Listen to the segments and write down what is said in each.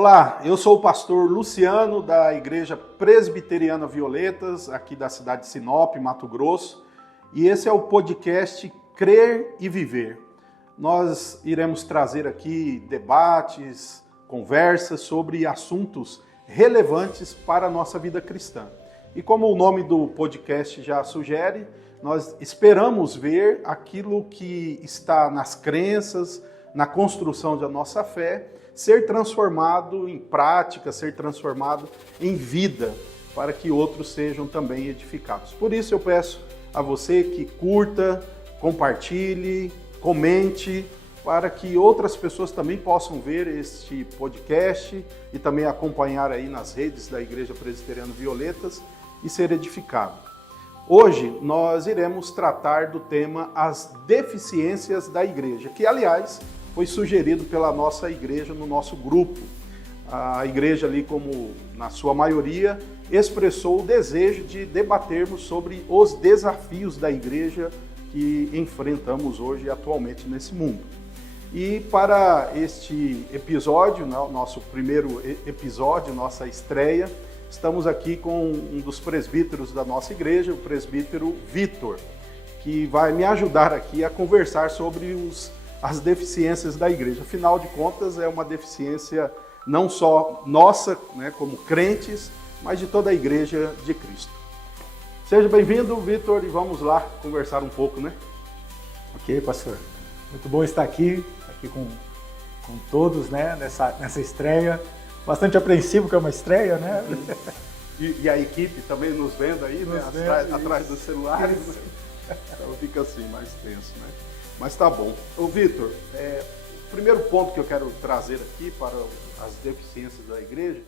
Olá, eu sou o pastor Luciano da Igreja Presbiteriana Violetas, aqui da cidade de Sinop, Mato Grosso, e esse é o podcast Crer e Viver. Nós iremos trazer aqui debates, conversas sobre assuntos relevantes para a nossa vida cristã. E como o nome do podcast já sugere, nós esperamos ver aquilo que está nas crenças, na construção da nossa fé, ser transformado em prática, ser transformado em vida, para que outros sejam também edificados. Por isso eu peço a você que curta, compartilhe, comente, para que outras pessoas também possam ver este podcast e também acompanhar aí nas redes da Igreja Presbiteriana Violetas e ser edificado. Hoje nós iremos tratar do tema As Deficiências da Igreja, que aliás foi sugerido pela nossa igreja no nosso grupo. A igreja ali, como na sua maioria, expressou o desejo de debatermos sobre os desafios da igreja que enfrentamos hoje atualmente nesse mundo. E para este episódio, nosso primeiro episódio, nossa estreia, estamos aqui com um dos presbíteros da nossa igreja, o presbítero Vitor, que vai me ajudar aqui a conversar sobre as deficiências da igreja. Afinal de contas, é uma deficiência não só nossa, né, como crentes, mas de toda a igreja de Cristo. Seja bem-vindo, Vitor, e vamos lá conversar um pouco, né? Ok, pastor. Muito bom estar aqui com todos, né, nessa estreia. Bastante apreensivo que é uma estreia, né? E a equipe também nos vendo aí, né, atrás dos celulares. Então fica assim, mais tenso, né? Mas tá bom. Ô Vitor, o primeiro ponto que eu quero trazer aqui para as deficiências da igreja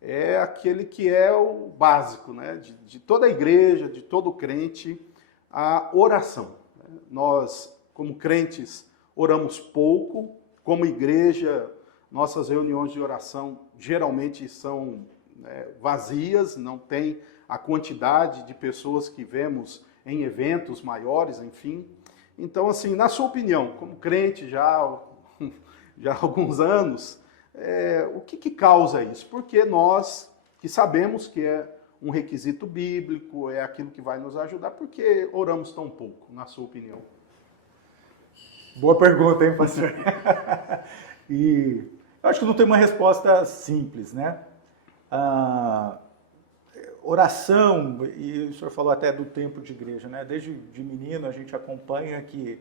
é aquele que é o básico, né? De toda a igreja, de todo crente, a oração. Nós, como crentes, oramos pouco. Como igreja, nossas reuniões de oração geralmente são vazias, não tem a quantidade de pessoas que vemos em eventos maiores, enfim. Então, assim, na sua opinião, como crente já há alguns anos, o que causa isso? Porque nós, que sabemos que é um requisito bíblico, é aquilo que vai nos ajudar, por que oramos tão pouco, na sua opinião? Boa pergunta, hein, pastor? E eu acho que não tem uma resposta simples, né? Oração, e o senhor falou até do tempo de igreja, né? Desde de menino a gente acompanha que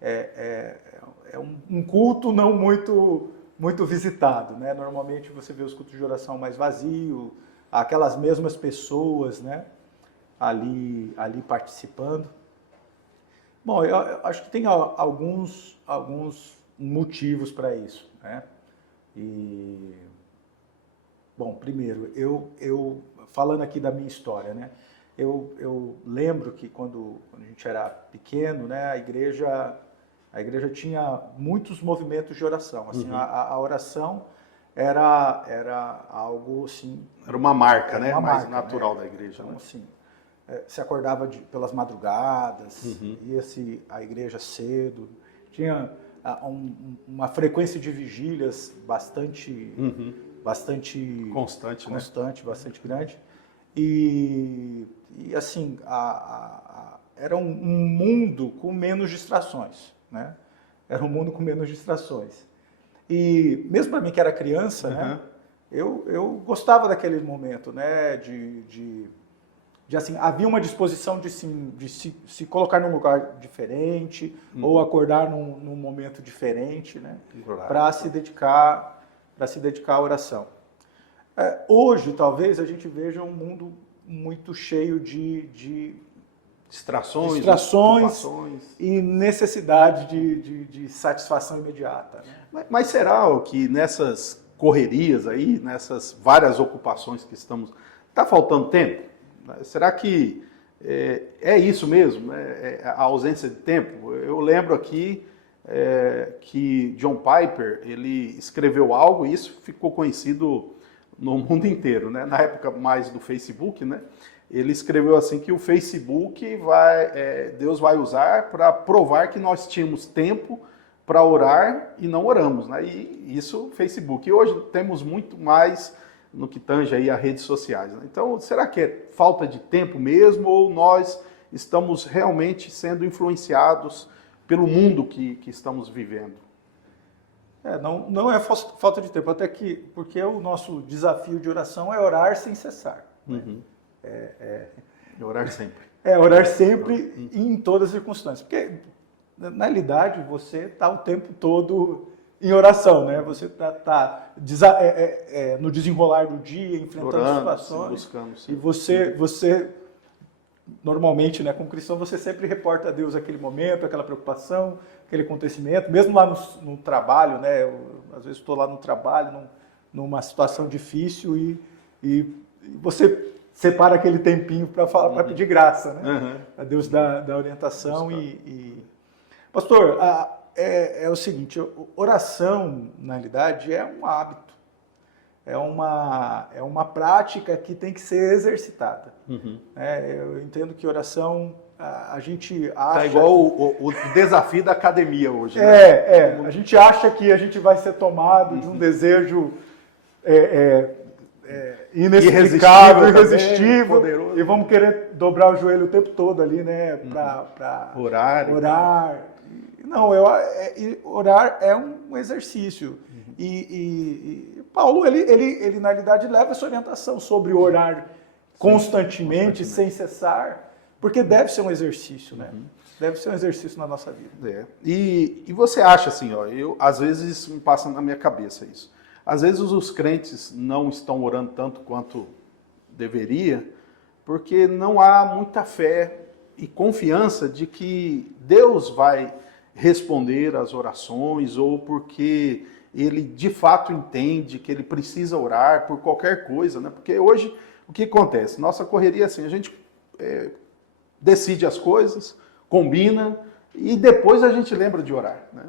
é um culto não muito visitado, né? Normalmente você vê os cultos de oração mais vazios, aquelas mesmas pessoas, né? ali participando. Bom, eu acho que tem alguns motivos para isso, né? E, bom, primeiro, eu falando aqui da minha história, né? Eu lembro que quando a gente era pequeno, né, a igreja tinha muitos movimentos de oração. Assim, a oração era algo assim. Era uma marca, né? Uma mais marca, natural, né? da igreja. Então, né? assim, se acordava pelas madrugadas, ia-se à igreja cedo, tinha uma frequência de vigílias bastante constante, né? Bastante grande. E assim, era um mundo com menos distrações, né? Era um mundo com menos distrações. E mesmo para mim que era criança, né? Eu gostava daquele momento, né? De assim, havia uma disposição de se colocar num lugar diferente ou acordar num momento diferente, né? Para se dedicar à oração. Hoje, talvez, a gente veja um mundo muito cheio de distrações e necessidade de satisfação imediata. Né? Mas será que nessas correrias aí, nessas várias ocupações que estamos, está faltando tempo? Será que é isso mesmo? A ausência de tempo? Eu lembro aqui que John Piper, ele escreveu algo e isso ficou conhecido no mundo inteiro, né? Na época mais do Facebook, né? Ele escreveu assim que o Facebook Deus vai usar para provar que nós tínhamos tempo para orar e não oramos, né? E isso, Facebook. E hoje temos muito mais no que tange aí a redes sociais, né? Então, será que é falta de tempo mesmo ou nós estamos realmente sendo influenciados pelo mundo que estamos vivendo? Não é falta de tempo, até que, porque o nosso desafio de oração é orar sem cessar. Uhum. Orar sempre. Orar sempre e em todas as circunstâncias. Porque, na realidade, você está o tempo todo em oração, né? Você está no desenrolar do dia, enfrentando orando, situações. Buscando, sim. E você normalmente, né, como cristão, você sempre reporta a Deus aquele momento, aquela preocupação, aquele acontecimento, mesmo lá no trabalho, né? Às vezes estou lá no trabalho, numa situação difícil e você separa aquele tempinho para pedir graça, né? A Deus da orientação Pastor, é o seguinte, oração, na realidade, é um hábito, é uma prática que tem que ser exercitada. Eu entendo que oração, a gente acha... Tá igual o desafio da academia hoje, né? A gente acha que a gente vai ser tomado de um desejo inexplicável, irresistível, poderoso. E vamos querer dobrar o joelho o tempo todo ali, né, para orar. Não, orar é um exercício. E Paulo, ele na realidade leva essa orientação sobre orar constantemente, sem cessar, porque deve ser um exercício, né? Deve ser um exercício na nossa vida. E você acha assim, às vezes me passa na minha cabeça isso. Às vezes os crentes não estão orando tanto quanto deveria, porque não há muita fé e confiança de que Deus vai responder às orações, ou porque ele de fato entende que ele precisa orar por qualquer coisa, né? Porque hoje, o que acontece? Nossa correria é assim, a gente decide as coisas, combina, e depois a gente lembra de orar, né?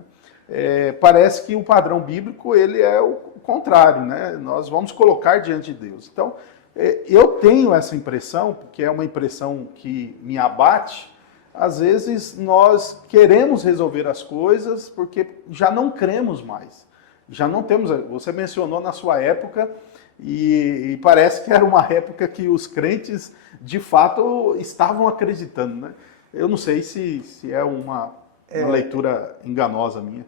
Parece que o padrão bíblico ele é o contrário, né? Nós vamos colocar diante de Deus. Então, eu tenho essa impressão, porque é uma impressão que me abate. Às vezes nós queremos resolver as coisas porque já não cremos mais. Já não temos. Você mencionou na sua época e parece que era uma época que os crentes de fato estavam acreditando, né? Eu não sei se é uma leitura enganosa minha.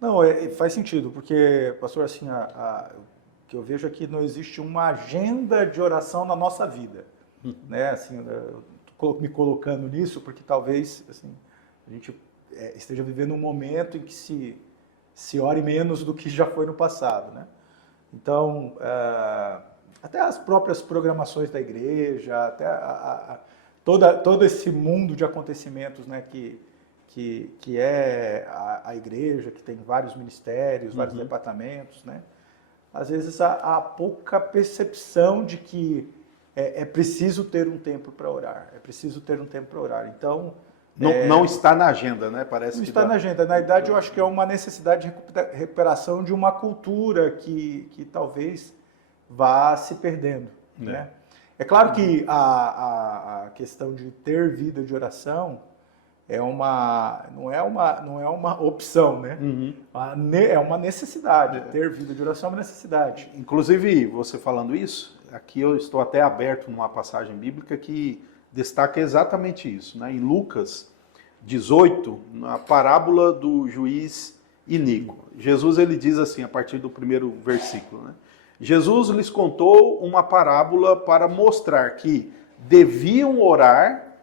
Não, faz sentido, porque, pastor, assim, o que eu vejo aqui, não existe uma agenda de oração na nossa vida, né? Assim, eu estou me colocando nisso porque talvez assim, a gente esteja vivendo um momento em que se ore menos do que já foi no passado, né? Então, até as próprias programações da igreja, até todo esse mundo de acontecimentos, né, que é a igreja, que tem vários ministérios, vários departamentos, né? Às vezes há pouca percepção de que é preciso ter um tempo para orar, é preciso ter um tempo para orar. Então... Não está na agenda, né? Parece não que está na agenda. Na verdade, eu acho que é uma necessidade de recuperação de uma cultura que talvez vá se perdendo, né? É claro que a questão de ter vida de oração não é uma opção, né? É uma necessidade. Ter vida de oração é uma necessidade. Inclusive, você falando isso, aqui eu estou até aberto numa passagem bíblica que destaca exatamente isso, né? Em Lucas 18, na parábola do juiz iníquo. Jesus ele diz assim, a partir do primeiro versículo, né? Jesus lhes contou uma parábola para mostrar que deviam orar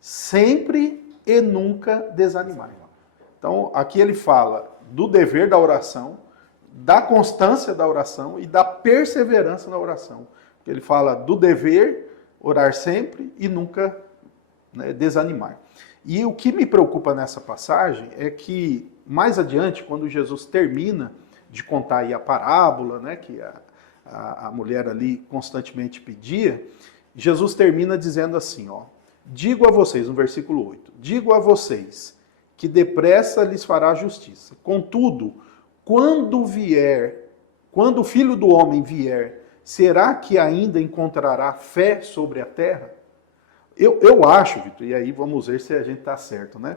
sempre e nunca desanimar. Então, aqui ele fala do dever da oração, da constância da oração e da perseverança na oração. Ele fala do dever, orar sempre e nunca, né, desanimar. E o que me preocupa nessa passagem é que, mais adiante, quando Jesus termina de contar aí a parábola, né, que a mulher ali constantemente pedia, Jesus termina dizendo assim, digo a vocês, no versículo 8, digo a vocês que depressa lhes fará justiça. Contudo, quando o Filho do Homem vier, será que ainda encontrará fé sobre a terra? Eu acho, Vitor, e aí vamos ver se a gente está certo, né?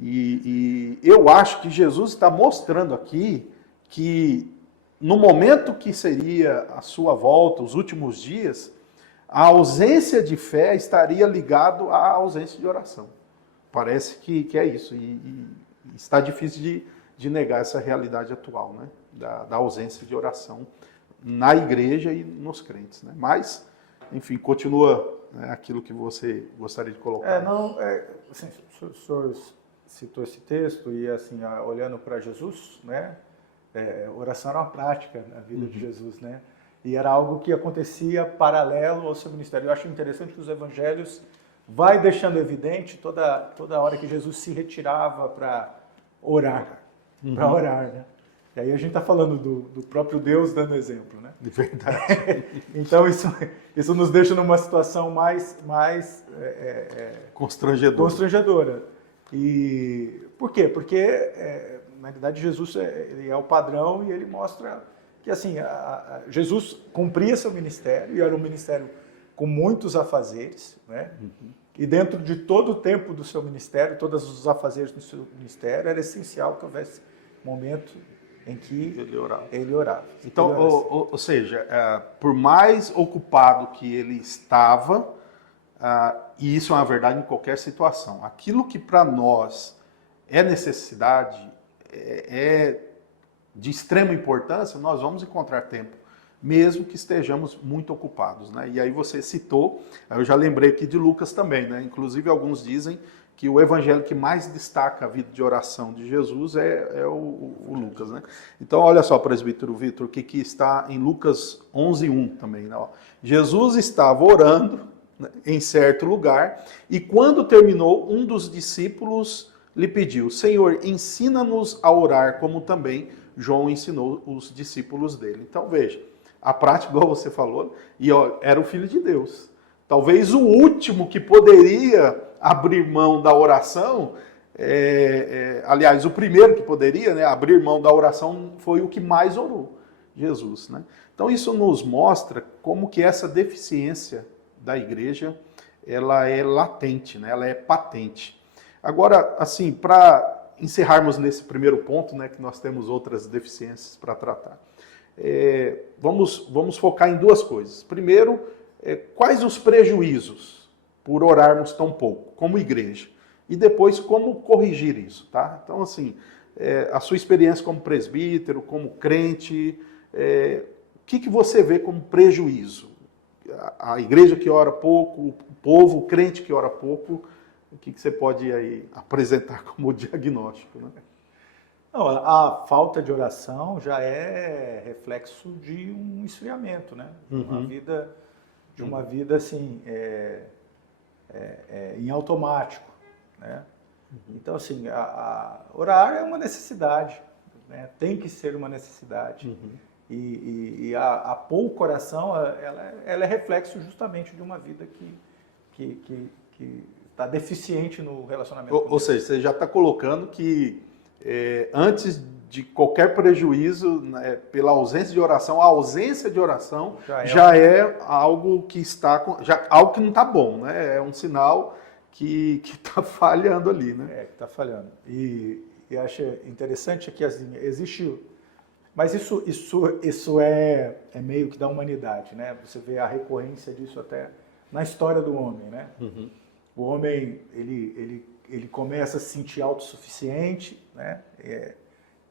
E eu acho que Jesus está mostrando aqui que no momento que seria a sua volta, os últimos dias, a ausência de fé estaria ligado à ausência de oração. Parece que é isso. E está difícil de negar essa realidade atual, né? Da ausência de oração na igreja e nos crentes. Né? Mas, enfim, continua, né, aquilo que você gostaria de colocar. Assim, o senhor citou esse texto e, assim, olhando para Jesus, né? Oração era uma prática na vida de Jesus, né? E era algo que acontecia paralelo ao seu ministério. Eu acho interessante que os evangelhos vai deixando evidente toda hora que Jesus se retirava para orar, né? E aí a gente está falando do próprio Deus dando exemplo, né? De verdade. Então isso nos deixa numa situação mais constrangedora. E por quê? Porque na verdade Jesus ele é o padrão e ele mostra que assim Jesus cumpria seu ministério e era um ministério com muitos afazeres, né? E dentro de todo o tempo do seu ministério, todos os afazeres do seu ministério, era essencial que houvesse momento em que ele orava. Então, ou seja, por mais ocupado que ele estava, e isso é uma verdade em qualquer situação, aquilo que para nós é necessidade, é de extrema importância, nós vamos encontrar tempo, mesmo que estejamos muito ocupados, né? E aí você citou, eu já lembrei aqui de Lucas também, né? Inclusive alguns dizem que o evangelho que mais destaca a vida de oração de Jesus é o Lucas, né? Então olha só, presbítero Vitor, o que está em Lucas 11:1 também, né? Jesus estava orando, né, em certo lugar, e quando terminou, um dos discípulos lhe pediu: Senhor, ensina-nos a orar como também João ensinou os discípulos dele. Então veja, a prática, igual você falou, e era o Filho de Deus. Talvez o último que poderia abrir mão da oração, aliás, o primeiro que poderia, né, abrir mão da oração foi o que mais orou, Jesus. Né? Então isso nos mostra como que essa deficiência da igreja, ela é latente, né, ela é patente. Agora, assim, para encerrarmos nesse primeiro ponto, né, que nós temos outras deficiências para tratar. Vamos focar em duas coisas. Primeiro, quais os prejuízos por orarmos tão pouco, como igreja? E depois, como corrigir isso, tá? Então, assim, a sua experiência como presbítero, como crente, o que você vê como prejuízo? A igreja que ora pouco, o povo, o crente que ora pouco, o que você pode aí apresentar como diagnóstico, né? Não, a falta de oração já é reflexo de um esfriamento, né? De uma vida assim, em automático, né? Então, assim, orar é uma necessidade, né? Tem que ser uma necessidade. E a pouca oração, ela é reflexo justamente de uma vida que está deficiente no relacionamento. Ou seja, você já está colocando que antes de qualquer prejuízo, né, pela ausência de oração, a ausência de oração já é algo que algo que não está bom, né? É um sinal que está falhando ali, né? Que está falhando. E acho interessante que assim, existe, mas isso é meio que da humanidade, né? Você vê a recorrência disso até na história do homem, né? O homem, ele começa a se sentir autossuficiente, né?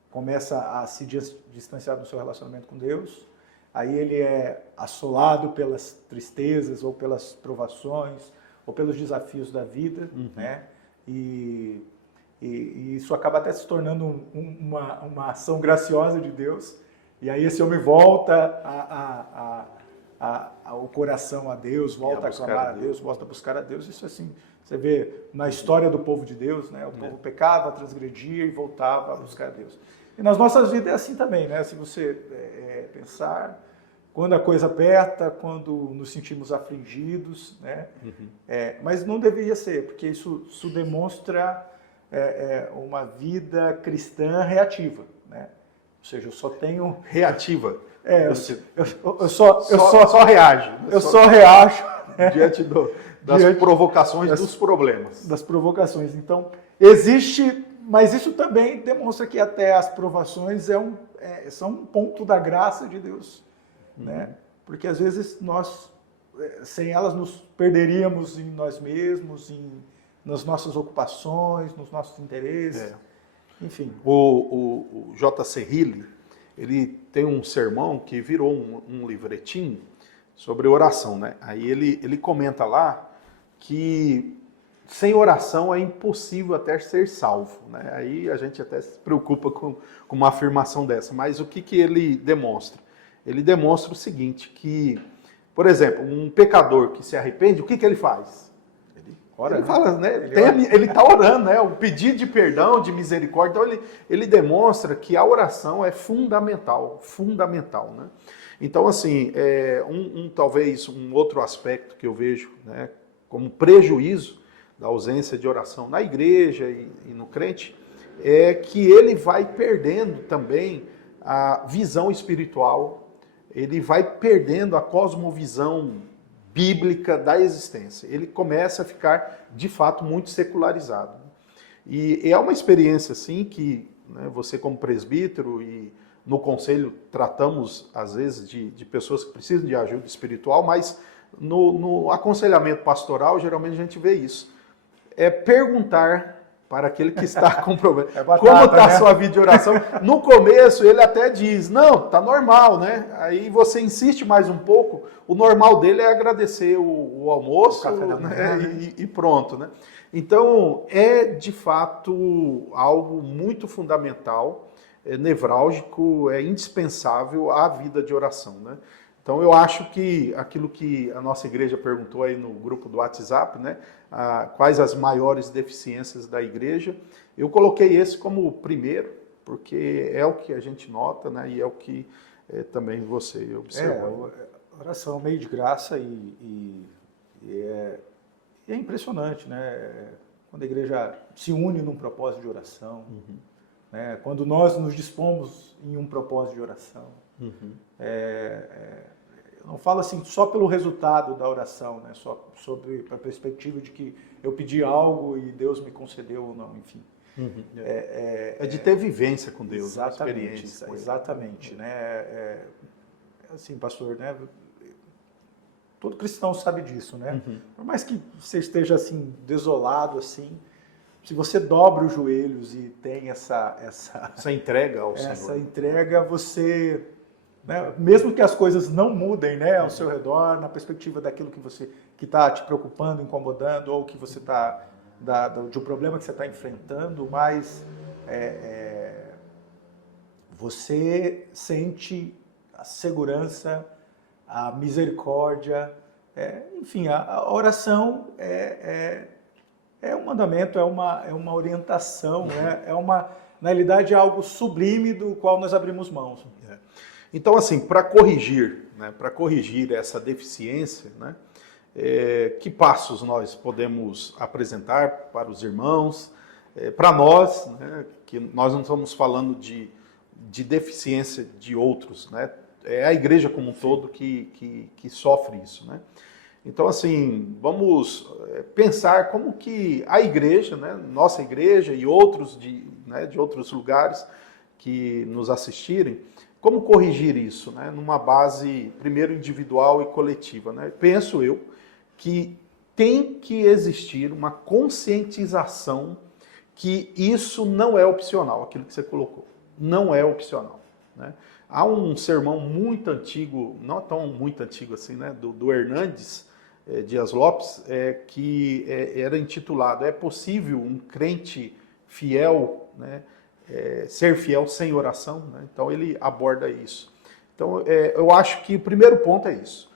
Começa a se distanciar do seu relacionamento com Deus, aí ele é assolado pelas tristezas ou pelas provações ou pelos desafios da vida, né? E isso acaba até se tornando uma ação graciosa de Deus, e aí esse homem volta o coração a Deus, volta a clamar a Deus, volta a buscar a Deus. Isso assim, você vê na história do povo de Deus, né? O povo pecava, transgredia e voltava a buscar a Deus. E nas nossas vidas é assim também, né? Se você pensar, quando a coisa aperta, quando nos sentimos afligidos, né? Mas não deveria ser, porque isso demonstra uma vida cristã reativa, né? Ou seja, eu só tenho... Reativa. Eu só reajo. Eu só reajo diante das provocações, dos problemas. Das provocações. Então, existe, mas isso também demonstra que até as provações são um ponto da graça de Deus, né? Porque às vezes nós, sem elas, nos perderíamos em nós mesmos, nas nossas ocupações, nos nossos interesses, enfim. O J.C. Riley, ele tem um sermão que virou um livretinho sobre oração, né? Aí ele comenta lá que sem oração é impossível até ser salvo, né? Aí a gente até se preocupa com uma afirmação dessa, mas o que ele demonstra? Ele demonstra o seguinte, que, por exemplo, um pecador que se arrepende, o que ele faz? Ele fala, né? Ele está orando, né? O pedido de perdão, de misericórdia. Então ele demonstra que a oração é fundamental, né? Então, assim, talvez um outro aspecto que eu vejo, né, como prejuízo da ausência de oração na igreja e no crente, é que ele vai perdendo também a visão espiritual, ele vai perdendo a cosmovisão bíblica da existência. Ele começa a ficar, de fato, muito secularizado. E é uma experiência, assim, que, né, você como presbítero e no conselho tratamos, às vezes, de pessoas que precisam de ajuda espiritual, mas no aconselhamento pastoral, geralmente a gente vê isso. É perguntar para aquele que está com problema. Como está a sua vida de oração? No começo, ele até diz, não, está normal, né? Aí você insiste mais um pouco, o normal dele é agradecer o almoço, o café da manhã, né? E pronto, né? Então, é de fato algo muito fundamental, nevrálgico, é indispensável à vida de oração, né? Então, eu acho que aquilo que a nossa igreja perguntou aí no grupo do WhatsApp, né? Quais as maiores deficiências da igreja, eu coloquei esse como o primeiro, porque é o que a gente nota, né? E é o que também você observou. Oração é um meio de graça e é impressionante, né? Quando a igreja se une num propósito de oração, né? Quando nós nos dispomos em um propósito de oração. Eu não falo assim só pelo resultado da oração, né? Só sobre a perspectiva de que eu pedi algo e Deus me concedeu ou não, enfim. É de ter vivência com Deus, exatamente, experiência. Exatamente, né? Assim, pastor, né? Todo cristão sabe disso, né? Por mais que você esteja assim desolado, assim, se você dobra os joelhos e tem essa entrega ao Senhor, essa entrega, você, né, mesmo que as coisas não mudem, né, ao seu redor, na perspectiva daquilo que está te preocupando, incomodando, ou que você está de um problema que você está enfrentando, mas você sente a segurança, a misericórdia, enfim, a oração é um mandamento, é uma orientação, né? Na realidade, é algo sublime do qual nós abrimos mãos. Então, assim, para corrigir essa deficiência, né, que passos nós podemos apresentar para os irmãos, para nós, né, que nós não estamos falando de deficiência de outros, né? É a igreja como um todo que sofre isso, né? Então, assim, vamos pensar como que a igreja, né, nossa igreja e outros de outros lugares que nos assistirem, como corrigir isso, né, numa base, primeiro, individual e coletiva, né? Penso eu que tem que existir uma conscientização que isso não é opcional, aquilo que você colocou, não é opcional, né? Há um sermão muito antigo, não tão muito antigo assim, né, do Hernandes Dias Lopes, que era intitulado "É possível um crente fiel, né, ser fiel sem oração?", né? Então ele aborda isso. Então eu acho que o primeiro ponto é isso.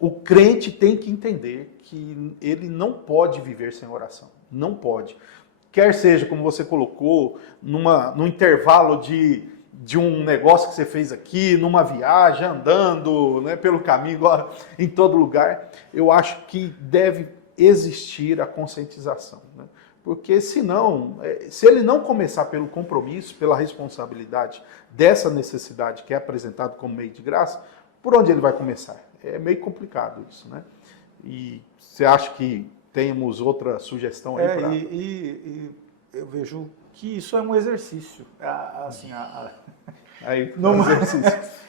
O crente tem que entender que ele não pode viver sem oração. Não pode. Quer seja, como você colocou, num intervalo de um negócio que você fez aqui, numa viagem, andando, né, pelo caminho, em todo lugar, eu acho que deve existir a conscientização, né? Porque senão, se ele não começar pelo compromisso, pela responsabilidade dessa necessidade que é apresentado como meio de graça, por onde ele vai começar? É meio complicado isso, né? E você acha que temos outra sugestão aí? eu vejo que isso é um exercício. Assim, Aí, no exercício.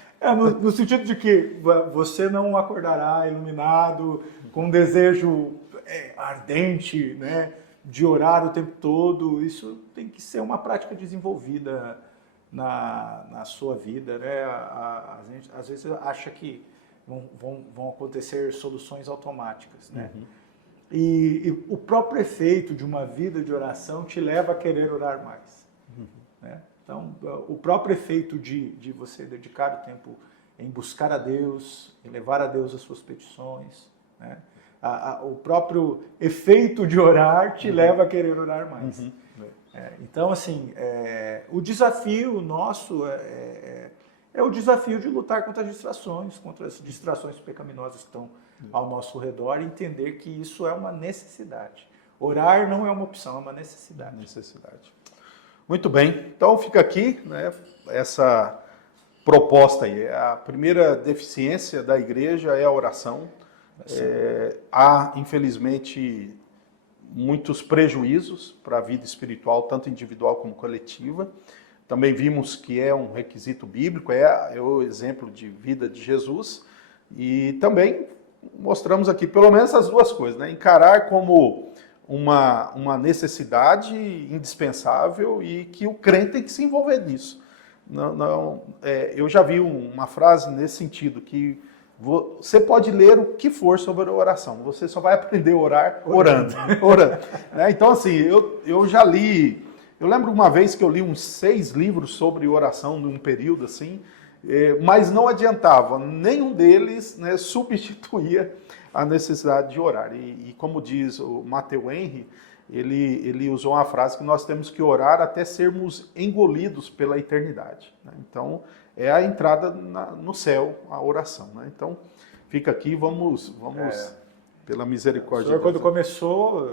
No sentido de que você não acordará iluminado, com um desejo ardente, né, de orar o tempo todo. Isso tem que ser uma prática desenvolvida na sua vida, né? A gente às vezes acha que vão acontecer soluções automáticas, né? Uhum. E o próprio efeito de uma vida de oração te leva a querer orar mais, né? Então, o próprio efeito de você dedicar o tempo em buscar a Deus, em levar a Deus as suas petições, né? O próprio efeito de orar te leva a querer orar mais. Uhum. Então, assim, o desafio nosso é o desafio de lutar contra as distrações pecaminosas que estão ao nosso redor e entender que isso é uma necessidade. Orar não é uma opção, é uma necessidade. Muito bem, então fica aqui, né, essa proposta aí. A primeira deficiência da igreja é a oração. Há, infelizmente, muitos prejuízos para a vida espiritual, tanto individual como coletiva. Também vimos que é um requisito bíblico, é o exemplo de vida de Jesus. E também mostramos aqui pelo menos as duas coisas, né? Encarar como uma necessidade indispensável e que o crente tem que se envolver nisso. Eu já vi uma frase nesse sentido, que você pode ler o que for sobre a oração, você só vai aprender a orar orando. Então, assim, eu já li, eu lembro uma vez que eu li uns 6 livros sobre oração num período assim, mas não adiantava, nenhum deles, né, substituía a necessidade de orar. E como diz o Matthew Henry, ele usou uma frase que nós temos que orar até sermos engolidos pela eternidade, né? Então, é a entrada no céu, a oração, né? Então, fica aqui, vamos pela misericórdia de Deus. Quando começou,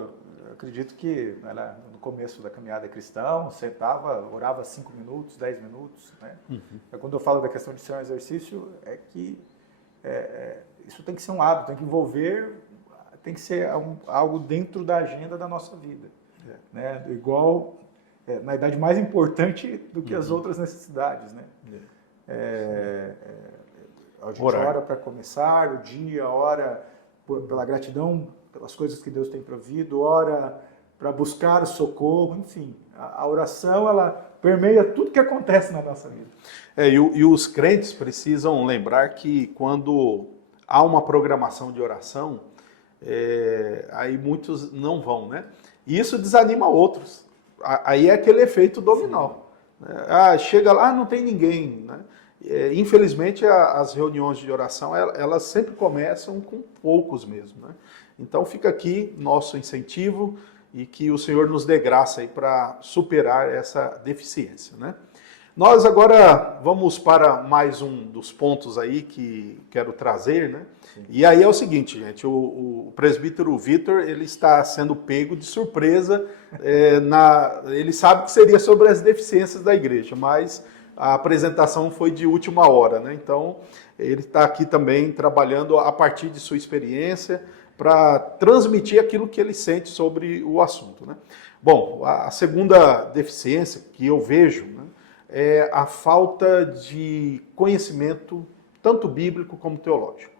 eu acredito que era no começo da caminhada cristã, sentava, orava 5 minutos, 10 minutos, né? Quando eu falo da questão de ser um exercício, é que isso tem que ser um hábito, tem que envolver, tem que ser algo dentro da agenda da nossa vida, né? Igual na idade mais importante do que as outras necessidades, né? A gente ora para começar o dia, ora pela gratidão pelas coisas que Deus tem provido, ora para buscar socorro, enfim. A oração, ela permeia tudo que acontece na nossa vida. E os crentes precisam lembrar que quando há uma programação de oração, aí muitos não vão, né? E isso desanima outros. Aí é aquele efeito dominó. Né? Chega lá, não tem ninguém, né? Infelizmente, as reuniões de oração, elas sempre começam com poucos mesmo, né? Então, fica aqui nosso incentivo e que o Senhor nos dê graça aí para superar essa deficiência, né? Nós agora vamos para mais um dos pontos aí que quero trazer, né? Sim. E aí é o seguinte, gente, o presbítero Vitor, ele está sendo pego de surpresa, ele sabe que seria sobre as deficiências da igreja, mas a apresentação foi de última hora, né? Então, ele está aqui também trabalhando a partir de sua experiência para transmitir aquilo que ele sente sobre o assunto, né? Bom, a segunda deficiência que eu vejo, né, é a falta de conhecimento, tanto bíblico como teológico.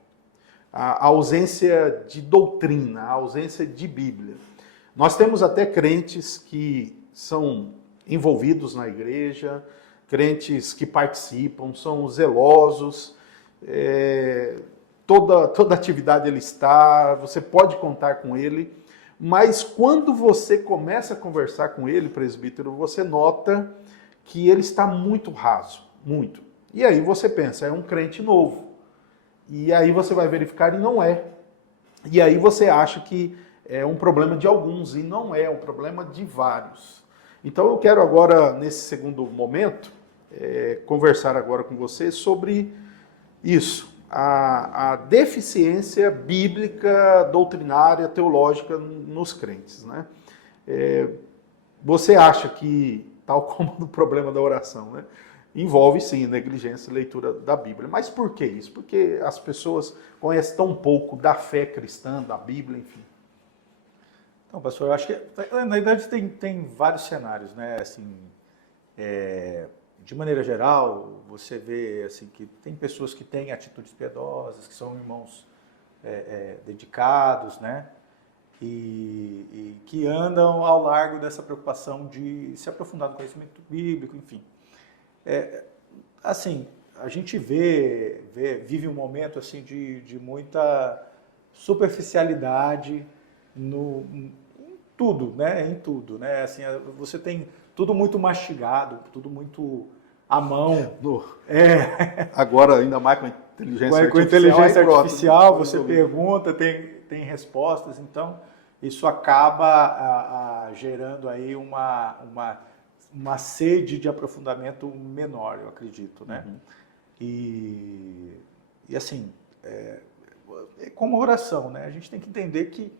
A ausência de doutrina, a ausência de Bíblia. Nós temos até crentes que são envolvidos na igreja, crentes que participam, são zelosos, toda atividade ele está, você pode contar com ele, mas quando você começa a conversar com ele, presbítero, você nota que ele está muito raso, muito. E aí você pensa, é um crente novo. E aí você vai verificar e não é. E aí você acha que é um problema de alguns, e não é um problema de vários. Então eu quero agora, nesse segundo momento, conversar agora com você sobre isso, a deficiência bíblica, doutrinária, teológica nos crentes, né? Você acha que, tal como no problema da oração, né, envolve sim negligência e leitura da Bíblia. Mas por que isso? Porque as pessoas conhecem tão pouco da fé cristã, da Bíblia, enfim. Então, pastor, eu acho que, na verdade, tem vários cenários, né? Assim, de maneira geral, você vê assim, que tem pessoas que têm atitudes piedosas, que são irmãos dedicados, né? E que andam ao largo dessa preocupação de se aprofundar no conhecimento bíblico, enfim. Assim, a gente vive um momento assim de muita superficialidade em tudo, né? Em tudo, né? Assim, você tem tudo muito mastigado, tudo muito à mão. Agora, ainda mais com a inteligência artificial. Com a inteligência pronto, artificial, você pergunta, tem respostas, então isso acaba gerando aí uma sede de aprofundamento menor, eu acredito, né? Uhum. E assim, como oração, né? A gente tem que entender que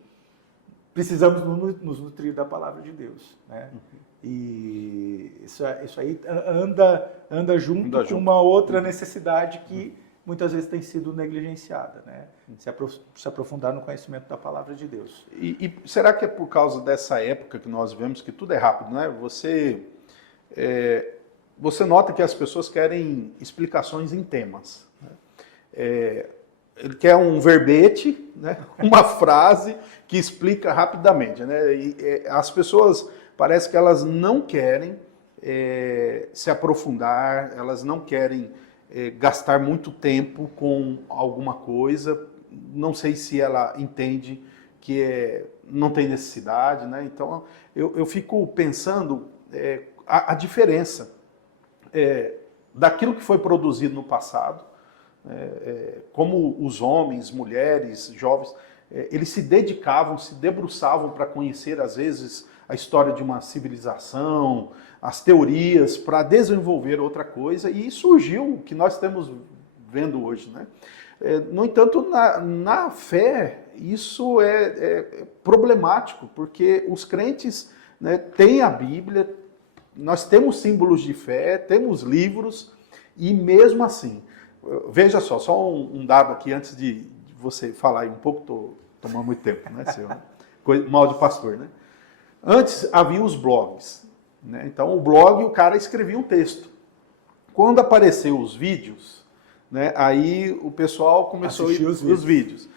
precisamos nos nutrir da palavra de Deus, né? Uhum. E isso aí anda junto com uma outra necessidade que muitas vezes tem sido negligenciada, né? Se aprofundar no conhecimento da palavra de Deus. E será que é por causa dessa época que nós vemos que tudo é rápido, né? Você nota que as pessoas querem explicações em temas, né? Ele quer um verbete, né? Uma frase que explica rapidamente, né? E as pessoas parece que elas não querem se aprofundar, elas não querem gastar muito tempo com alguma coisa. Não sei se ela entende que não tem necessidade, né? Então eu fico pensando a diferença daquilo que foi produzido no passado, como os homens, mulheres, jovens, eles se dedicavam, se debruçavam para conhecer, às vezes, a história de uma civilização, as teorias, para desenvolver outra coisa, e surgiu o que nós estamos vendo hoje, né? No entanto, na fé, isso é problemático, porque os crentes, né, têm a Bíblia, nós temos símbolos de fé, temos livros, e mesmo assim, veja só um dado aqui antes de você falar aí um pouco, estou tomando muito tempo, né, seu? Mal de pastor, né? Antes havia os blogs, né? Então o blog, o cara escrevia um texto. Quando apareceu os vídeos, né, aí o pessoal começou a ir os vídeos.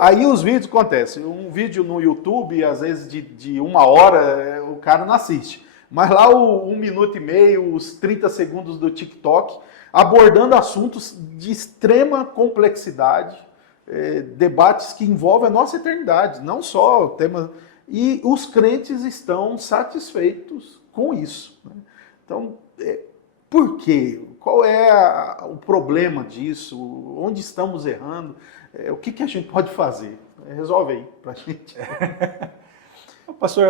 Aí os vídeos acontecem, um vídeo no YouTube, às vezes de 1 hora, o cara não assiste. Mas lá o 1 minuto e meio, os 30 segundos do TikTok, abordando assuntos de extrema complexidade, debates que envolvem a nossa eternidade, não só o tema... E os crentes estão satisfeitos com isso, né? Então, por quê? Qual é o problema disso? Onde estamos errando? O que a gente pode fazer? Resolve aí para a gente. Pastor,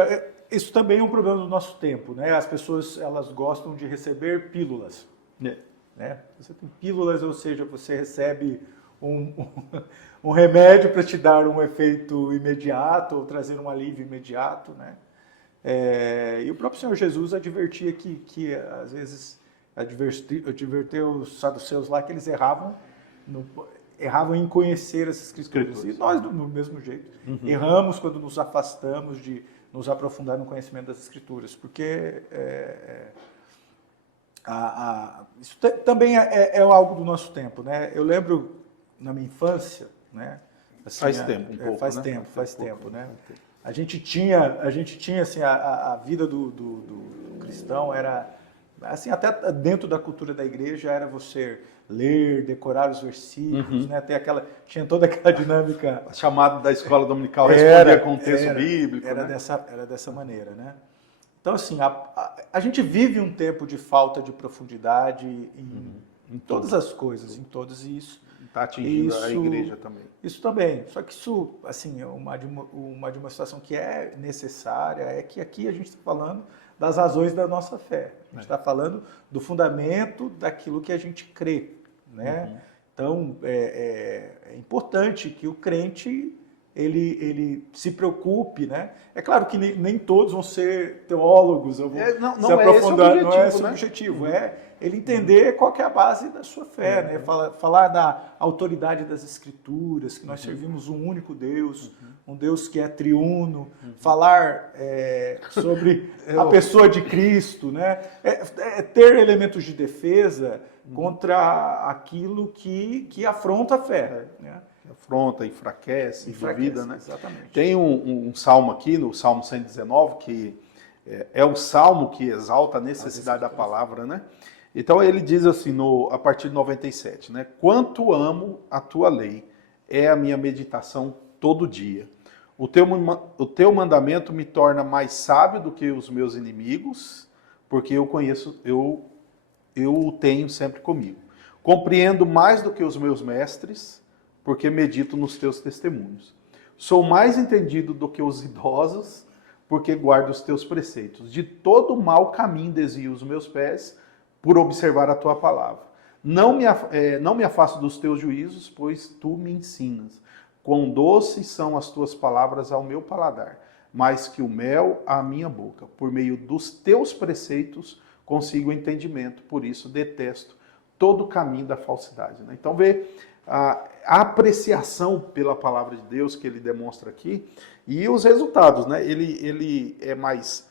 isso também é um problema do nosso tempo, né? As pessoas, elas gostam de receber pílulas, né? Você tem pílulas, ou seja, você recebe um remédio para te dar um efeito imediato ou trazer um alívio imediato, né? E o próprio Senhor Jesus advertia que às vezes, adverteu os saduceus lá que eles erravam em conhecer as Escrituras. E nós, do mesmo jeito, erramos quando nos afastamos de nos aprofundar no conhecimento das Escrituras, porque isso também é algo do nosso tempo, né? Eu lembro na minha infância, né? Assim, faz tempo, um pouco, faz tempo, né? A gente tinha assim, a vida do cristão era assim, até dentro da cultura da igreja era você ler, decorar os versículos, né? Tinha toda aquela dinâmica. Chamado da escola dominical, respondia com o texto bíblico. Era dessa maneira, né? Então, assim, a gente vive um tempo de falta de profundidade em todas as coisas, em todas, e isso está atingindo a igreja também. Isso também. Só que isso, assim, uma demonstração que é necessária é que aqui a gente está falando das razões da nossa fé. A gente está falando do fundamento daquilo que a gente crê, né? Então, é importante que o crente ele se preocupe, né? É claro que nem todos vão ser teólogos, eu vou não se aprofundar, é esse o objetivo, não é esse o né? objetivo, é ele entender qual que é a base da sua fé, né? Falar da autoridade das Escrituras, que nós servimos um único Deus, um Deus que é triuno, falar sobre a pessoa de Cristo, né? Ter elementos de defesa contra aquilo que afronta a fé, né? Afronta, enfraquece, duvida, né? Exatamente. Tem um salmo aqui, no Salmo 119, que é o salmo que exalta a necessidade da palavra, né? Então ele diz assim, a partir de 97, né? Quanto amo a tua lei, é a minha meditação todo dia. O teu mandamento me torna mais sábio do que os meus inimigos, porque eu o tenho sempre comigo. Compreendo mais do que os meus mestres, porque medito nos teus testemunhos. Sou mais entendido do que os idosos, porque guardo os teus preceitos. De todo mau caminho desvio os meus pés, por observar a tua palavra. Não me afasto dos teus juízos, pois tu me ensinas. Quão doces são as tuas palavras ao meu paladar, mais que o mel à minha boca. Por meio dos teus preceitos consigo o entendimento, por isso detesto todo o caminho da falsidade. Né? Então vê a apreciação pela palavra de Deus que ele demonstra aqui e os resultados, né? Ele é mais,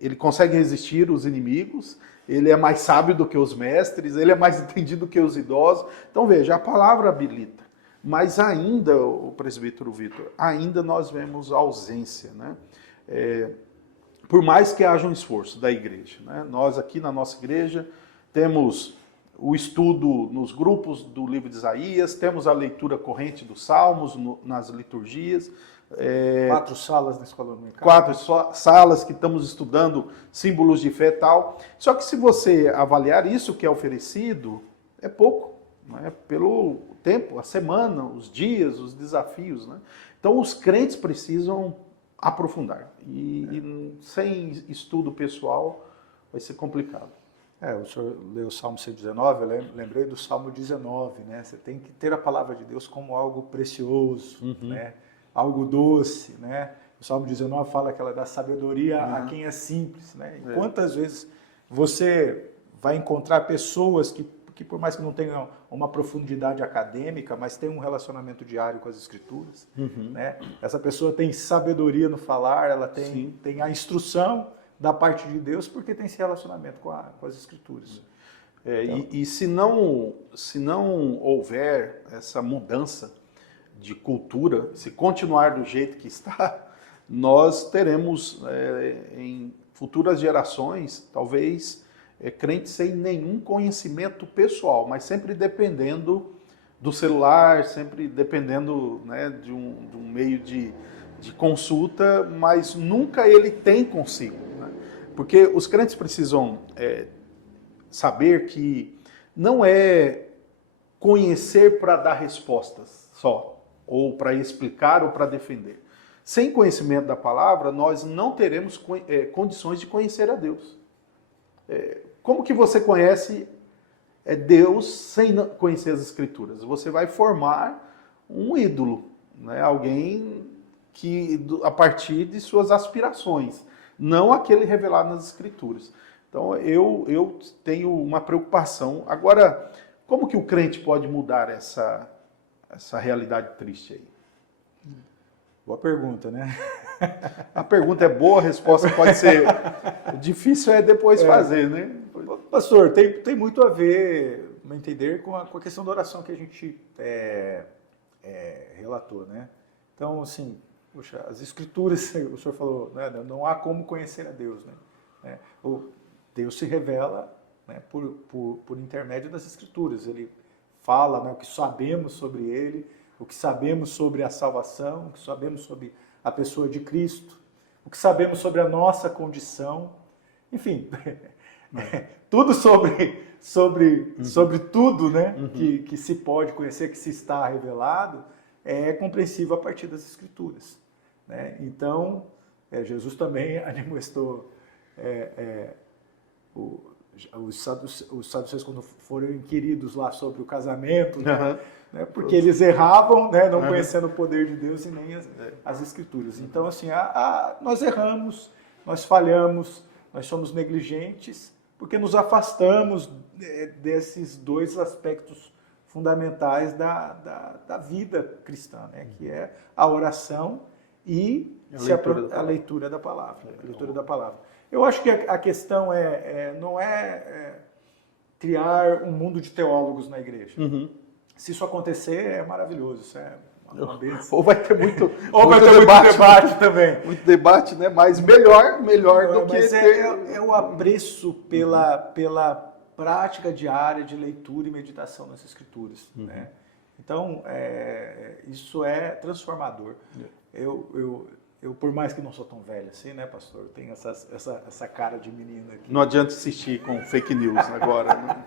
ele consegue resistir os inimigos, ele é mais sábio do que os mestres, ele é mais entendido do que os idosos. Então veja, a palavra habilita, mas ainda, o presbítero Vitor, ainda nós vemos ausência, né? Por mais que haja um esforço da igreja, né? Nós aqui na nossa igreja temos o estudo nos grupos do livro de Isaías, temos a leitura corrente dos Salmos nas liturgias. 4 salas na escola dominical. 4 salas que estamos estudando símbolos de fé e tal. Só que se você avaliar isso que é oferecido, é pouco, né? Pelo tempo, a semana, os dias, os desafios, né? Então os crentes precisam aprofundar. E sem estudo pessoal vai ser complicado. O senhor leu o Salmo 119, eu lembrei do Salmo 19, né? Você tem que ter a palavra de Deus como algo precioso, né? Algo doce, né? O Salmo 19 fala que ela dá sabedoria a quem é simples, né? E quantas vezes você vai encontrar pessoas que por mais que não tenham uma profundidade acadêmica, mas tem um relacionamento diário com as Escrituras, né? Essa pessoa tem sabedoria no falar, ela tem a instrução da parte de Deus, porque tem esse relacionamento com as Escrituras. Então, e se não houver essa mudança de cultura, se continuar do jeito que está, nós teremos em futuras gerações, talvez, crentes sem nenhum conhecimento pessoal, mas sempre dependendo do celular, sempre dependendo, né, de um meio de consulta, mas nunca ele tem consigo. Porque os crentes precisam saber que não é conhecer para dar respostas só, ou para explicar ou para defender. Sem conhecimento da palavra, nós não teremos condições de conhecer a Deus. Como que você conhece Deus sem conhecer as Escrituras? Você vai formar um ídolo, né? Alguém que a partir de suas aspirações, não aquele revelado nas Escrituras. Então, eu tenho uma preocupação. Agora, como que o crente pode mudar essa realidade triste aí? Boa pergunta, né? A pergunta é boa, a resposta pode ser... O difícil é depois fazer, né? Pastor, tem muito a ver, no meu entender, com a questão da oração que a gente relatou, né? Então, assim... Poxa, as Escrituras, o senhor falou, né, não há como conhecer a Deus, né? O Deus se revela, né, por intermédio das Escrituras. Ele fala, né, o que sabemos sobre Ele, o que sabemos sobre a salvação, o que sabemos sobre a pessoa de Cristo, o que sabemos sobre a nossa condição, enfim, tudo sobre tudo, né, que se pode conhecer, que se está revelado, é compreensível a partir das Escrituras, né? Então, Jesus também admoestou os saduceus, quando foram inquiridos lá sobre o casamento, Aham. né, porque eles erravam, né, não conhecendo o poder de Deus e nem as Escrituras. Então, assim, nós erramos, nós falhamos, nós somos negligentes, porque nos afastamos desses dois aspectos fundamentais da vida cristã, né, que é a oração e a leitura da palavra. A leitura da palavra. Eu acho que a questão não é criar um mundo de teólogos na igreja. Uhum. Se isso acontecer, é maravilhoso, isso é uma bênção. Ou vai ter muito debate também. Muito debate, né? Mas melhor do que mas ter... é o apreço pela prática diária de leitura e meditação nas Escrituras. Né? Então, isso é transformador. Eu, por mais que não sou tão velho assim, né, pastor? Eu tenho essa cara de menino aqui. Não adianta insistir com fake news agora, né?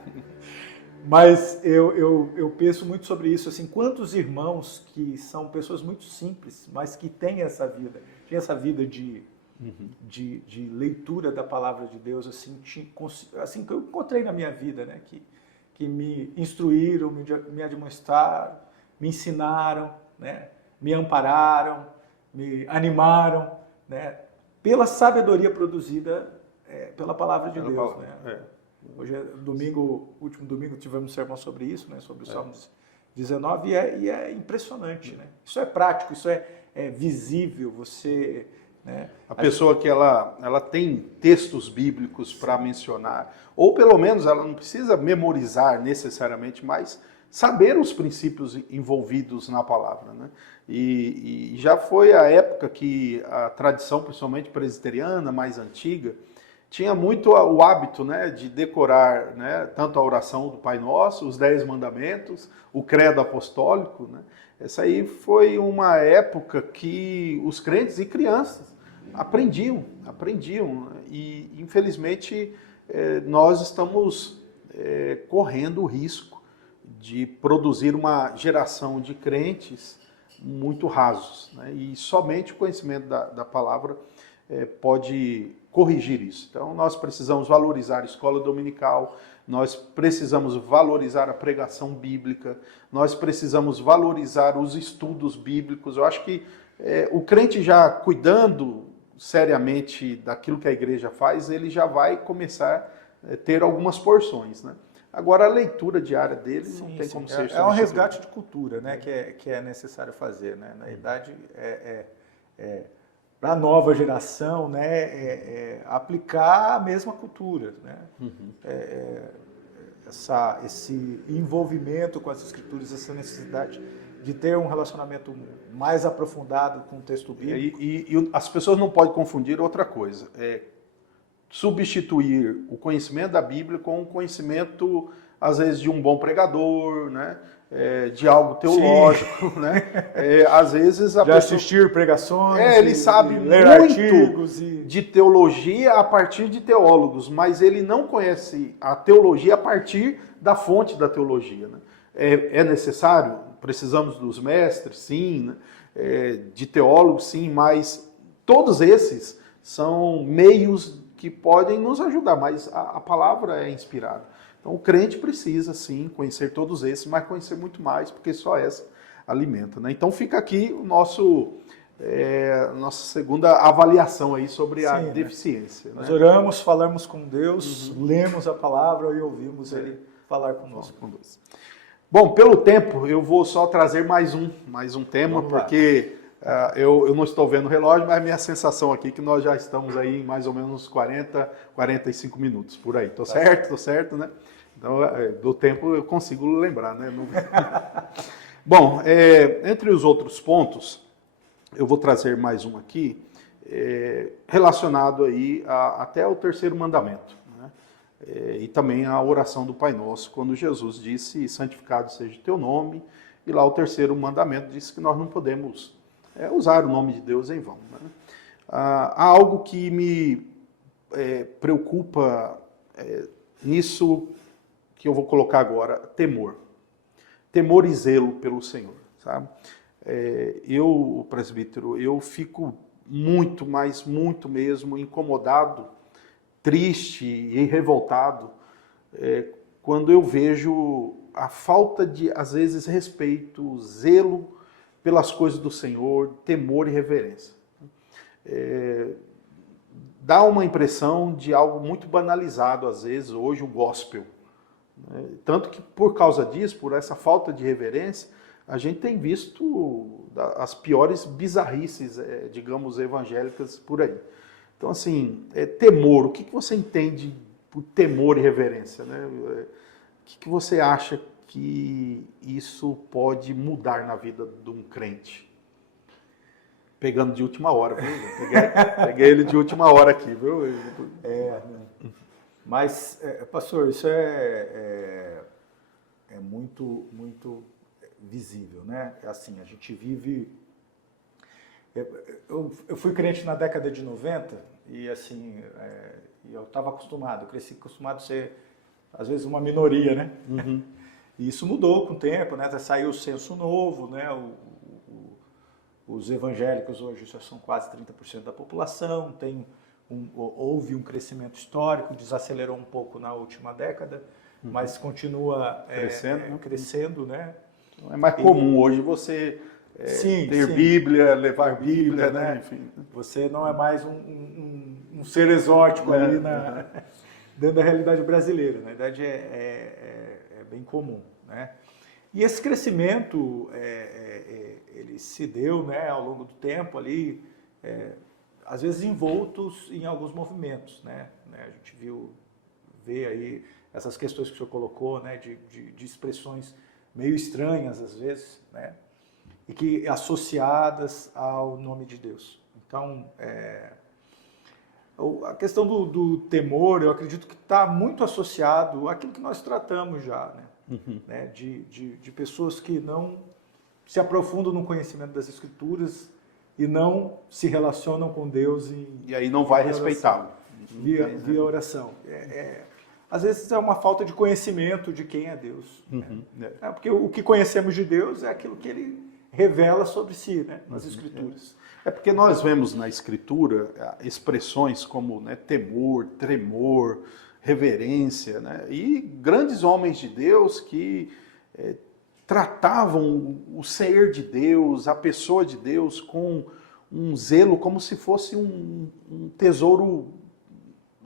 Mas eu penso muito sobre isso, assim, quantos irmãos que são pessoas muito simples, mas que têm essa vida de leitura da palavra de Deus, assim que eu encontrei na minha vida, né, que me instruíram, me admoestaram, me ensinaram, né, me ampararam, me animaram, né, pela sabedoria produzida pela palavra de Deus, né? Hoje último domingo tivemos um sermão sobre isso, né, sobre o Salmos 19, e é impressionante, né? Isso é prático, isso é visível, você... Né? A pessoa que ela tem textos bíblicos para mencionar, ou pelo menos ela não precisa memorizar necessariamente, mas saber os princípios envolvidos na palavra, né? E já foi a época que a tradição, principalmente presbiteriana, mais antiga, tinha muito o hábito, né, de decorar, né, tanto a oração do Pai Nosso, os 10 mandamentos, o credo apostólico, né? Essa aí foi uma época que os crentes e crianças aprendiam, né? E infelizmente nós estamos correndo o risco de produzir uma geração de crentes muito rasos, né? E somente o conhecimento da palavra pode corrigir isso. Então, nós precisamos valorizar a escola dominical, nós precisamos valorizar a pregação bíblica, nós precisamos valorizar os estudos bíblicos. Eu acho que o crente já cuidando seriamente daquilo que a igreja faz, ele já vai começar a ter algumas porções, né? Agora, a leitura diária dele não tem como ser... É um resgate de cultura, né, que é necessário fazer, né? Na verdade, para a nova geração, né, aplicar a mesma cultura, né? Esse envolvimento com as Escrituras, essa necessidade de ter um relacionamento mais aprofundado com o texto bíblico. E as pessoas não podem confundir outra coisa, substituir o conhecimento da Bíblia com o conhecimento, às vezes, de um bom pregador, né? De algo teológico, né? Às vezes a de pessoa... assistir pregações, ele sabe ler muito artigos de teologia a partir de teólogos, mas ele não conhece a teologia a partir da fonte da teologia, né? É necessário, precisamos dos mestres, sim, né? De teólogos, sim, mas todos esses são meios que podem nos ajudar, mas a palavra é inspirada. Então, o crente precisa, sim, conhecer todos esses, mas conhecer muito mais, porque só essa alimenta, né? Então, fica aqui o nossa segunda avaliação aí sobre a deficiência. Nós né? oramos, falamos com Deus, lemos a palavra e ouvimos Ele falar conosco. Bom, pelo tempo, eu vou só trazer mais um tema, porque eu não estou vendo o relógio, mas a minha sensação aqui é que nós já estamos aí em mais ou menos 40, 45 minutos, por aí. Tô certo, né? Então, do tempo eu consigo lembrar, né? Bom, entre os outros pontos, eu vou trazer mais um aqui, relacionado aí até ao terceiro mandamento, né? E também a oração do Pai Nosso, quando Jesus disse, santificado seja o teu nome, e lá o terceiro mandamento disse que nós não podemos usar o nome de Deus em vão, né? Há algo que me preocupa nisso que eu vou colocar agora, temor. Temor e zelo pelo Senhor, sabe? O presbítero, eu fico muito, mas muito mesmo incomodado, triste e revoltado quando eu vejo a falta de, às vezes, respeito, zelo pelas coisas do Senhor, temor e reverência. Dá uma impressão de algo muito banalizado, às vezes, hoje, o gospel. Tanto que, por causa disso, por essa falta de reverência, a gente tem visto as piores bizarrices, digamos, evangélicas por aí. Então, assim, temor, o que você entende por temor e reverência? Né? O que você acha que isso pode mudar na vida de um crente? Pegando de última hora, viu? Peguei ele de última hora aqui, viu? Mas, pastor, isso é muito, muito visível, né? Assim, a gente vive... Eu fui crente na década de 90 e, assim, eu estava acostumado, eu cresci acostumado a ser, às vezes, uma minoria, né? Uhum. E isso mudou com o tempo, né? Saiu o censo novo, né? Os evangélicos hoje já são quase 30% da população, houve um crescimento histórico, desacelerou um pouco na última década, mas continua crescendo, né? É mais comum hoje você ter Bíblia, levar Bíblia, né? Enfim. Você não é mais um ser exótico ali dentro da realidade brasileira. Na verdade, é bem comum, né? E esse crescimento, ele se deu, né, ao longo do tempo ali, às vezes envoltos em alguns movimentos, né? A gente vê aí essas questões que o senhor colocou, né, de expressões meio estranhas às vezes, né, e que associadas ao nome de Deus. Então, a questão do temor, eu acredito que está muito associado àquilo que nós tratamos já, né? Né, de pessoas que não se aprofundam no conhecimento das Escrituras e não se relacionam com Deus e aí não vai respeitá-lo via oração. Às vezes é uma falta de conhecimento de quem é Deus. Né? Porque o que conhecemos de Deus é aquilo que Ele revela sobre si, né, nas Escrituras. Porque nós vemos na Escritura expressões como, né, temor, tremor, reverência, né? E grandes homens de Deus que tratavam o ser de Deus, a pessoa de Deus, com um zelo como se fosse um tesouro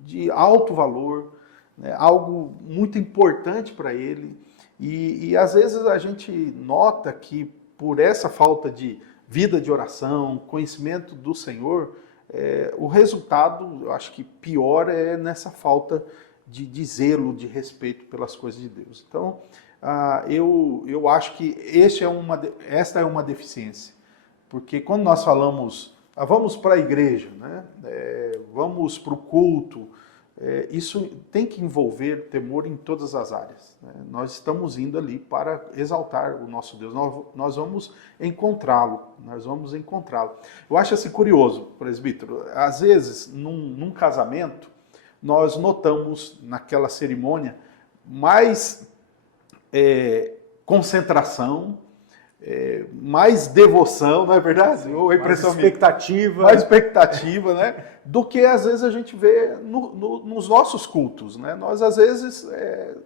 de alto valor, né? Algo muito importante para ele. E às vezes a gente nota que por essa falta de vida de oração, conhecimento do Senhor, o resultado, eu acho que pior é nessa falta de zelo, de respeito pelas coisas de Deus. Então, eu acho que esta é uma deficiência. Porque quando nós falamos, vamos para a igreja, né? Vamos para o culto, isso tem que envolver temor em todas as áreas. Né? Nós estamos indo ali para exaltar o nosso Deus, nós vamos encontrá-lo, Eu acho assim curioso, presbítero, às vezes num casamento, nós notamos naquela cerimônia mais concentração, mais devoção, não é verdade? Ou mais expectativa, né? Do que às vezes a gente vê nos nossos cultos, né? Nós às vezes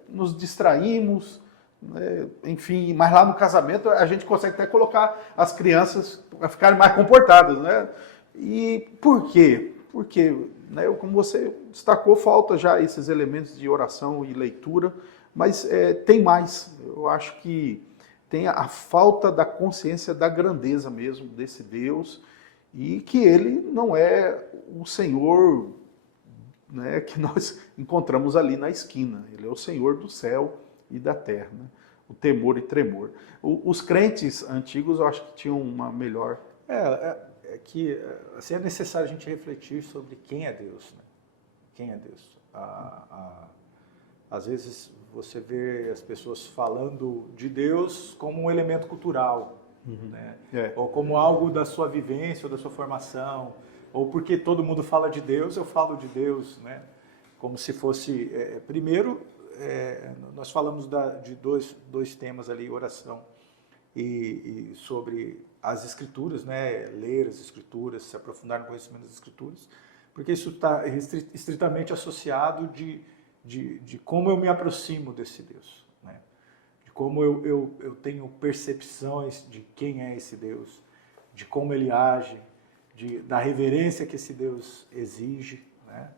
nos distraímos, né? Enfim, mas lá no casamento a gente consegue até colocar as crianças para ficarem mais comportadas, né? E por quê? Porque, né, como você destacou, falta já esses elementos de oração e leitura, mas tem mais. Eu acho que tem a falta da consciência da grandeza mesmo desse Deus e que Ele não é o Senhor, né, que nós encontramos ali na esquina. Ele é o Senhor do céu e da terra, né? O temor e tremor. Os crentes antigos, eu acho que tinham uma melhor... que assim, é necessário a gente refletir sobre quem é Deus, né? Quem é Deus? Às vezes você vê as pessoas falando de Deus como um elemento cultural, né? Ou como algo da sua vivência ou da sua formação, ou porque todo mundo fala de Deus, eu falo de Deus, né? Como se fosse... primeiro, nós falamos de dois temas ali, oração e sobre as Escrituras, né? Ler as Escrituras, se aprofundar no conhecimento das Escrituras, porque isso está estritamente associado de como eu me aproximo desse Deus, né? De como eu tenho percepções de quem é esse Deus, de como ele age, da reverência que esse Deus exige, né?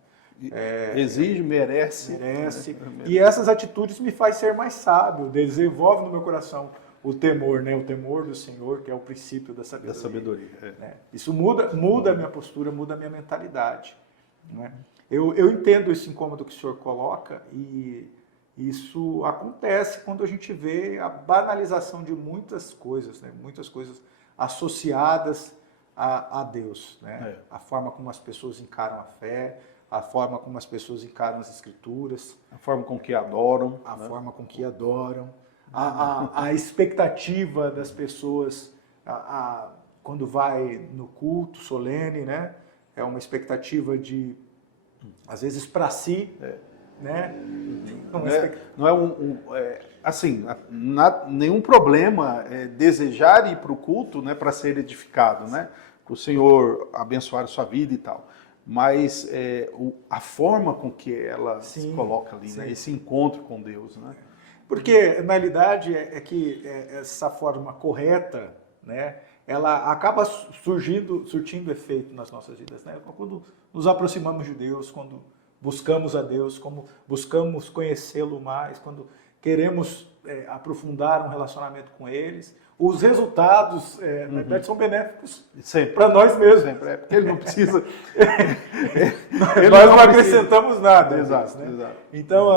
Exige, merece. Merece. E essas atitudes me faz ser mais sábio, desenvolve no meu coração o temor, né? O temor do Senhor, que é o princípio da sabedoria. Né? Isso muda a minha postura, muda a minha mentalidade. Né? Eu entendo esse incômodo que o senhor coloca e isso acontece quando a gente vê a banalização de muitas coisas, né? Muitas coisas associadas a Deus. Né? A forma como as pessoas encaram a fé, a forma como as pessoas encaram as Escrituras, a forma com que adoram, forma com que adoram, a expectativa das pessoas quando vai no culto solene, né? É uma expectativa de, às vezes, para si, né? Não é assim, nenhum problema desejar ir para o culto, né, para ser edificado, né? Que o Senhor abençoar a sua vida e tal. Mas a forma com que ela se coloca ali, né? Esse encontro com Deus, né? Porque, na realidade, que essa forma correta, né, ela acaba surtindo efeito nas nossas vidas. Né? Quando nos aproximamos de Deus, quando buscamos a Deus, como buscamos conhecê-lo mais, quando queremos aprofundar um relacionamento com eles, os resultados, na verdade, são benéficos para nós mesmos. Sempre. Porque ele não precisa... nós não acrescentamos nada. Exato, né? Exato. Então,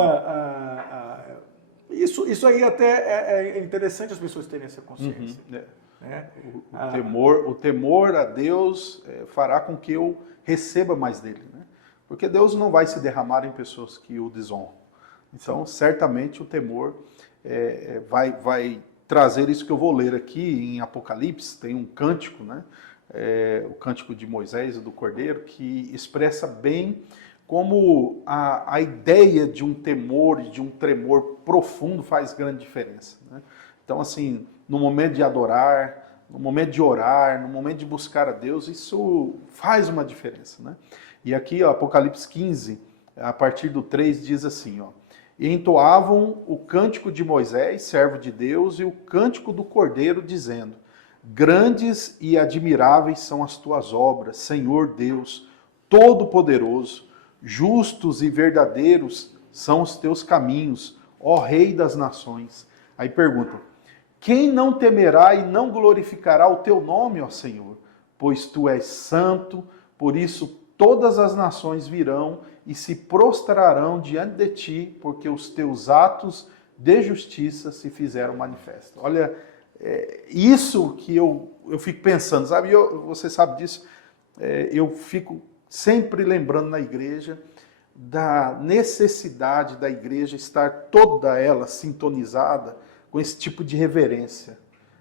isso aí até é interessante as pessoas terem essa consciência. Né? O temor a Deus fará com que eu receba mais dele. Né? Porque Deus não vai se derramar em pessoas que o desonram. Então, certamente, o temor vai trazer isso que eu vou ler aqui em Apocalipse. Tem um cântico, né? O cântico de Moisés e do Cordeiro, que expressa bem como a ideia de um temor e de um tremor profundo faz grande diferença. Né? Então, assim, no momento de adorar, no momento de orar, no momento de buscar a Deus, isso faz uma diferença. Né? E aqui, ó, Apocalipse 15, a partir do 3, diz assim, ó, e entoavam o cântico de Moisés, servo de Deus, e o cântico do Cordeiro, dizendo, grandes e admiráveis são as tuas obras, Senhor Deus, Todo-Poderoso, justos e verdadeiros são os teus caminhos, ó Rei das nações. Aí pergunta, quem não temerá e não glorificará o teu nome, ó Senhor? Pois tu és santo, por isso todas as nações virão e se prostrarão diante de ti, porque os teus atos de justiça se fizeram manifestos. Olha, isso que eu fico pensando, sabe? Você sabe disso, eu fico sempre lembrando na igreja da necessidade da igreja estar toda ela sintonizada com esse tipo de reverência.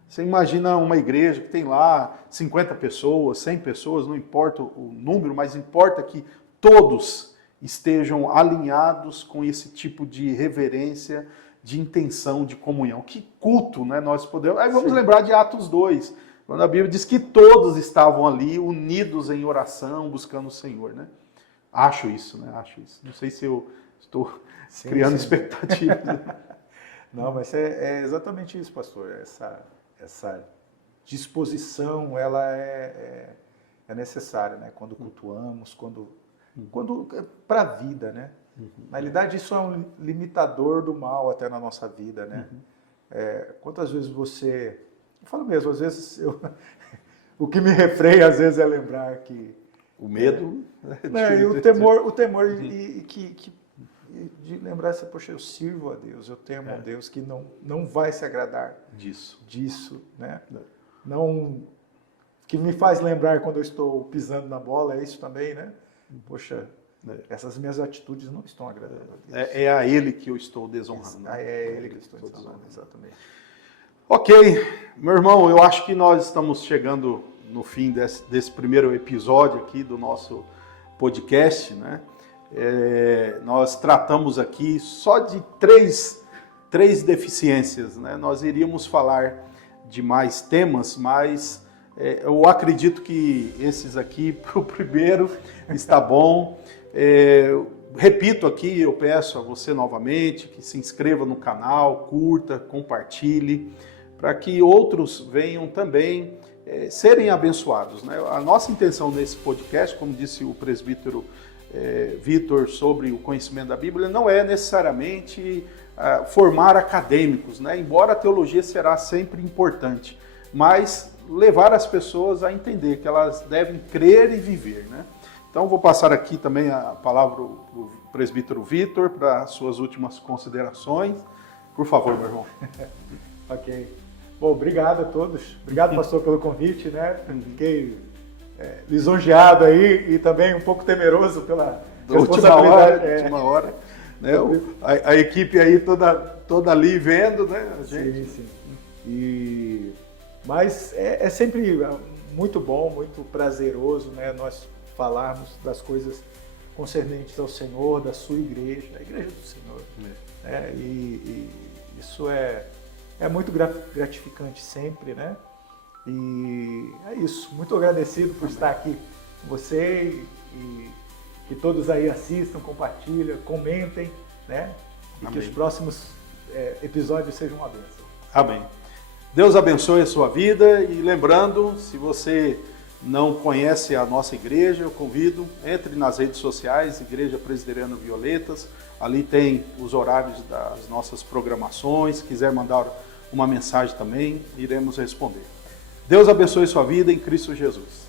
Você imagina uma igreja que tem lá 50 pessoas, 100 pessoas, não importa o número, mas importa que todos estejam alinhados com esse tipo de reverência, de intenção, de comunhão. Que culto, né, nós podemos... Aí vamos lembrar de Atos 2, quando a Bíblia diz que todos estavam ali unidos em oração, buscando o Senhor, né? Acho isso, né? Acho isso. Não sei se eu estou criando expectativas. Não, mas é exatamente isso, pastor. Essa disposição, ela é necessária, né? Quando cultuamos, quando para a vida, né? Na realidade, isso é um limitador do mal até na nossa vida, né? Quantas vezes você... Eu falo mesmo, às vezes o que me refreia às vezes é lembrar que o medo, e o temor de lembrar assim, poxa, eu sirvo a Deus, eu temo a Deus que não vai se agradar disso, né? Não, que me faz lembrar quando eu estou pisando na bola, é isso também, né? Poxa, essas minhas atitudes não estão agradando a Deus. É a Ele que eu estou desonrando. É Ele que eu estou desonrando, exatamente. Ok, meu irmão, eu acho que nós estamos chegando no fim desse primeiro episódio aqui do nosso podcast, né? Nós tratamos aqui só de três deficiências, né? Nós iríamos falar de mais temas, mas eu acredito que esses aqui, para o primeiro, está bom. Repito aqui, eu peço a você novamente que se inscreva no canal, curta, compartilhe, para que outros venham também serem abençoados, né? A nossa intenção nesse podcast, como disse o presbítero Vitor sobre o conhecimento da Bíblia, não é necessariamente formar acadêmicos, né? Embora a teologia será sempre importante, mas levar as pessoas a entender que elas devem crer e viver, né? Então vou passar aqui também a palavra para o presbítero Vitor para suas últimas considerações. Por favor, meu irmão. Ok. Bom, obrigado a todos. Obrigado, pastor, pelo convite, né? Fiquei lisonjeado aí e também um pouco temeroso pela responsabilidade. Última hora. Né? A equipe aí toda ali vendo, né? A gente. Sim. Mas é sempre muito bom, muito prazeroso, né? Nós falarmos das coisas concernentes ao Senhor, da sua igreja, da igreja do Senhor. E isso é muito gratificante sempre, né? E é isso. Muito agradecido por estar aqui com você e que todos aí assistam, compartilhem, comentem, né? E que os próximos episódios sejam uma bênção. Amém. Deus abençoe a sua vida e lembrando, se você não conhece a nossa igreja, eu convido, entre nas redes sociais, Igreja Presbiteriana Violetas, ali tem os horários das nossas programações, se quiser mandar uma mensagem também, iremos responder. Deus abençoe sua vida em Cristo Jesus.